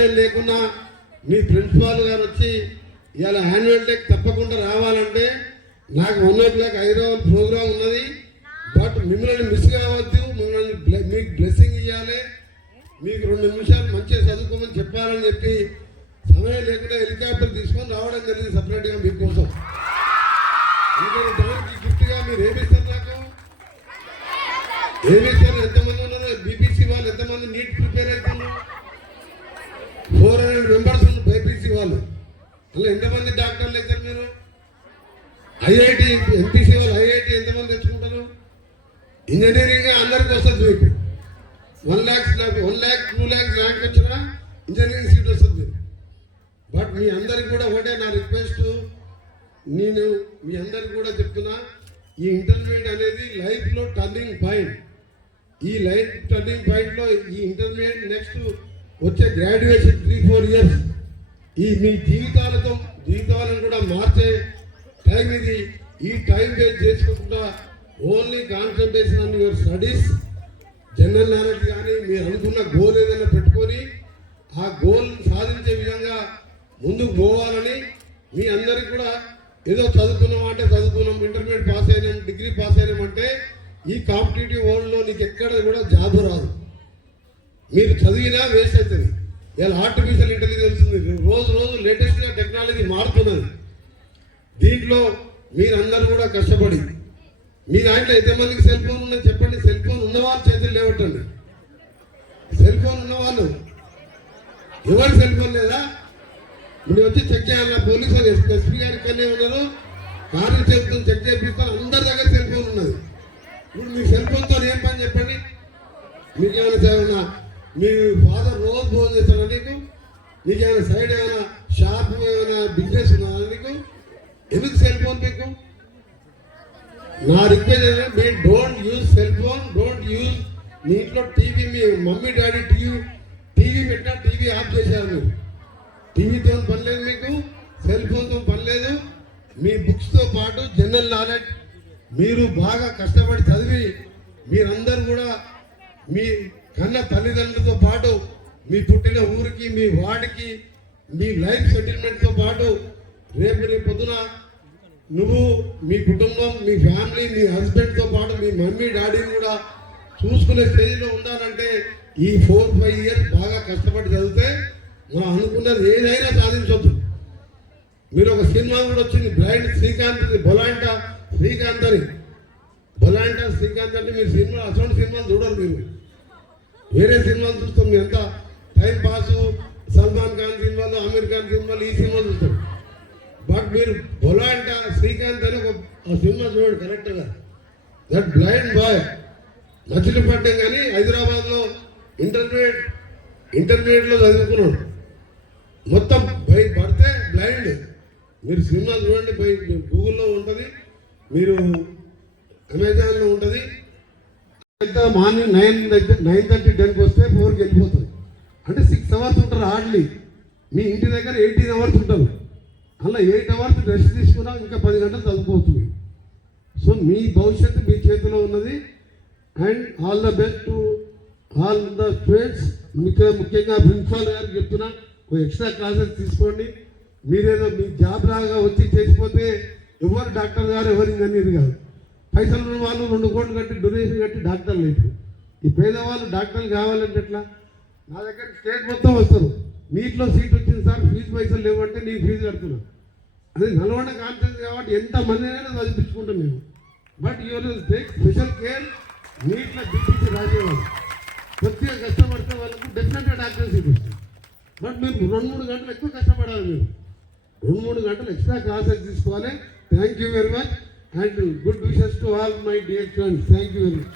సమయం లేకున్నా మీ ప్రిన్సిపాల్ గారు వచ్చి ఇవాళ యాన్యువల్ డే తప్పకుండా రావాలంటే నాకు 1:00 హైదరాబాద్ ప్రోగ్రామ్ ఉన్నది. బట్ మిమ్మల్ని మిస్ కావద్దు, మిమ్మల్ని మీకు బ్లెస్సింగ్ ఇవ్వాలి, మీకు 2 నిమిషాలు మంచిగా చదువుకోమని చెప్పాలని చెప్పి సమయం లేకుండా హెలికాప్టర్ తీసుకొని రావడం జరిగింది సపరేట్గా మీకోసం. దానికి గిఫ్ట్గా మీరు ఏమిస్తారు? నాకు ఏమిస్తారు? ఎంతమంది ఉన్నారు? బీపీసీ వాళ్ళు ఎంతమంది నీట్ ప్రిపేర్ అవుతున్నారు? 400 మెంబర్స్ ఉన్నారు బైపీసీ వాళ్ళు. అలా ఎంతమంది డాక్టర్లు అవుతారు మీరు? ఐఐటి ఎంపీసీ వాళ్ళు ఐఐటి ఎంతమంది తెచ్చుకుంటారు? ఇంజనీరింగ్ అందరికి వస్తుంది. మీకు 1 lakh 2 lakhs ర్యాంక్ వచ్చినా ఇంజనీరింగ్ సీట్ వస్తుంది. బట్ మీ అందరికి కూడా ఒకటే నా రిక్వెస్ట్, నేను మీ అందరికి కూడా చెప్తున్నా, ఈ ఇంటర్మీడియట్ అనేది లైఫ్లో టర్నింగ్ పాయింట్. ఈ లైఫ్ టర్నింగ్ పాయింట్లో ఈ ఇంటర్మీడియట్ నెక్స్ట్ వచ్చే గ్రాడ్యుయేషన్ 3-4 years ఈ మీ జీవితాలను కూడా మార్చే టైం ఇది. ఈ టైం వేస్ట్ చేసుకోకుండా only concentration on your studies, general knowledge కానీ మీరు అనుకున్న గోల్ ఏదైనా పెట్టుకొని ఆ గోల్ సాధించే విధంగా ముందుకు పోవాలని మీ అందరికి కూడా ఏదో చదువుకున్నాం అంటే చదువుకున్నాం, ఇంటర్మీడియట్ పాస్ అయినాం, డిగ్రీ పాస్ అయినామంటే ఈ కాంపిటేటివ్ వరల్డ్లో నీకు ఎక్కడ కూడా జాబ్ రాదు. మీరు చదివినా వేస్ట్ అవుతుంది. ఇలా ఆర్టిఫిషియల్ ఇంటెలిజెన్స్ ఉంది, రోజు లేటెస్ట్గా టెక్నాలజీ మారుతున్నది. దీంట్లో మీరందరూ కూడా కష్టపడి మీ దాంట్లో ఎంతమందికి సెల్ ఫోన్ ఉన్నది చెప్పండి. సెల్ ఫోన్ ఉన్నవాళ్ళు చేతులు లేవట్టండి. సెల్ ఫోన్ ఉన్నవాళ్ళు ఎవరు సెల్ ఫోన్ లేదా? మీరు వచ్చి చెక్ చేయాలి. పోలీసులు ఎస్పీ గారు ఇక్కడనే ఉన్నారు, కార్లు చెప్తాను చెక్ చేపిస్తాను. అందరి దగ్గర సెల్ ఫోన్ ఉన్నది. ఇప్పుడు మీ సెల్ ఫోన్తో ఏం పని చెప్పండి? మీకు ఏమైనా మీ ఫాదర్ రోజు ఫోన్ చేస్తారా నీకు? నీకు ఏమైనా సైడ్ ఏమైనా షాప్ ఏమైనా బిజినెస్ ఉన్నదా నీకు? ఎందుకు సెల్ ఫోన్ మీకు? నా రిక్వెస్ట్ ఏంటంటే మీరు don't use cell phone, don't use. మీ ఇంట్లో టీవీ, మీ మమ్మీ డాడీ టీవీ పెట్టినా టీవీ ఆఫ్ చేశారు. మీరు టీవీతో పని లేదు, మీకు సెల్ ఫోన్తో పని లేదు. మీ బుక్స్తో పాటు జనరల్ నాలెడ్జ్ మీరు బాగా కష్టపడి చదివి మీరందరూ కూడా మీ కన్న తల్లిదండ్రులతో పాటు మీ పుట్టిన ఊరికి, మీ వాడికి, మీ లైఫ్ సెటిల్మెంట్తో పాటు రేపు పొద్దున నువ్వు మీ కుటుంబం, మీ ఫ్యామిలీ, మీ హస్బెండ్తో పాటు మీ మమ్మీ డాడీని కూడా చూసుకునే స్టేజ్లో ఉండాలంటే ఈ 4-5 years బాగా కష్టపడి చదివితే మనం అనుకున్నది ఏదైనా సాధించవచ్చు. మీరు ఒక సినిమా కూడా వచ్చింది, బ్లైండ్ శ్రీకాంత్, బొలాంట శ్రీకాంత్ అంటే మీరు సినిమా అసలు సినిమాలు చూడరు. మీరు వేరే సినిమాలు చూస్తాం. మీరు ఎంత టైం పాసు, సల్మాన్ ఖాన్ సినిమాలు, ఆమీర్ ఖాన్ సినిమాలు, ఈ సినిమాలు చూస్తాం. బట్ మీరు బొలాంట శ్రీకాంత్ అని ఒక సినిమా చూడండి కరెక్ట్గా. దట్ బ్లైండ్ బాయ్ మచిలీపట్నం కానీ హైదరాబాద్లో ఇంటర్మీడియట్లో చదువుకున్నాడు. మొత్తం పడితే బ్లైండ్. మీరు సినిమాలు చూడండి, గూగుల్లో ఉంటుంది, మీరు అమెజాన్లో ఉంటుంది. మార్నింగ్ 9:30 10కి వస్తే 4కి వెళ్ళిపోతుంది. అంటే 6 hours ఉంటారు హార్డ్లీ. మీ ఇంటి దగ్గర 18 hours ఉంటారు. అలా 8 hours రెస్ట్ తీసుకున్నా ఇంకా 10 గంటలు చదువుకోవచ్చు. సో మీ భవిష్యత్తు మీ చేతిలో ఉన్నది. And all the best to all the students. ముఖ్యంగా ప్రిన్సిపాల్ గారికి చెప్తున్నా, ఎక్స్ట్రా క్లాసెస్ తీసుకోండి. మీరేదో మీ జాబ్ లాగా వచ్చి చేసిపోతే ఎవరు డాక్టర్ గారు, ఎవరు ఇంజనీర్ కాదు. పైసలు ఉన్న వాళ్ళు 2 కోట్లు కట్టి డొనేషన్ కట్టి డాక్టర్లు లేదు. ఈ పేదవాళ్ళు డాక్టర్లు కావాలంటే ఎట్లా? నా దగ్గర స్టేట్ మొత్తం వస్తారు. నీటిలో సీట్ వచ్చింది సార్, ఫీజు పైసలు లేవంటే నేను ఫీజు కడుతున్నాను. అది నల్గొండ కాన్ఫరెన్స్ కాబట్టి ఎంతమంది అయినా చదివించుకుంటాం మేము. But you are take special care. నీటిలో బీపీసీ రాసేవాళ్ళు కొద్దిగా కష్టపడితే వాళ్ళకు డెఫినెట్గా డాక్టర్ సీట్ వస్తుంది. బట్ మీరు 2-3 గంటలు ఎక్కువ కష్టపడాలి. మీరు 2-3 గంటలు ఎక్స్ట్రా క్లాసెస్ తీసుకోవాలి. Thank you very much and good wishes to all my dear students. Thank you very much.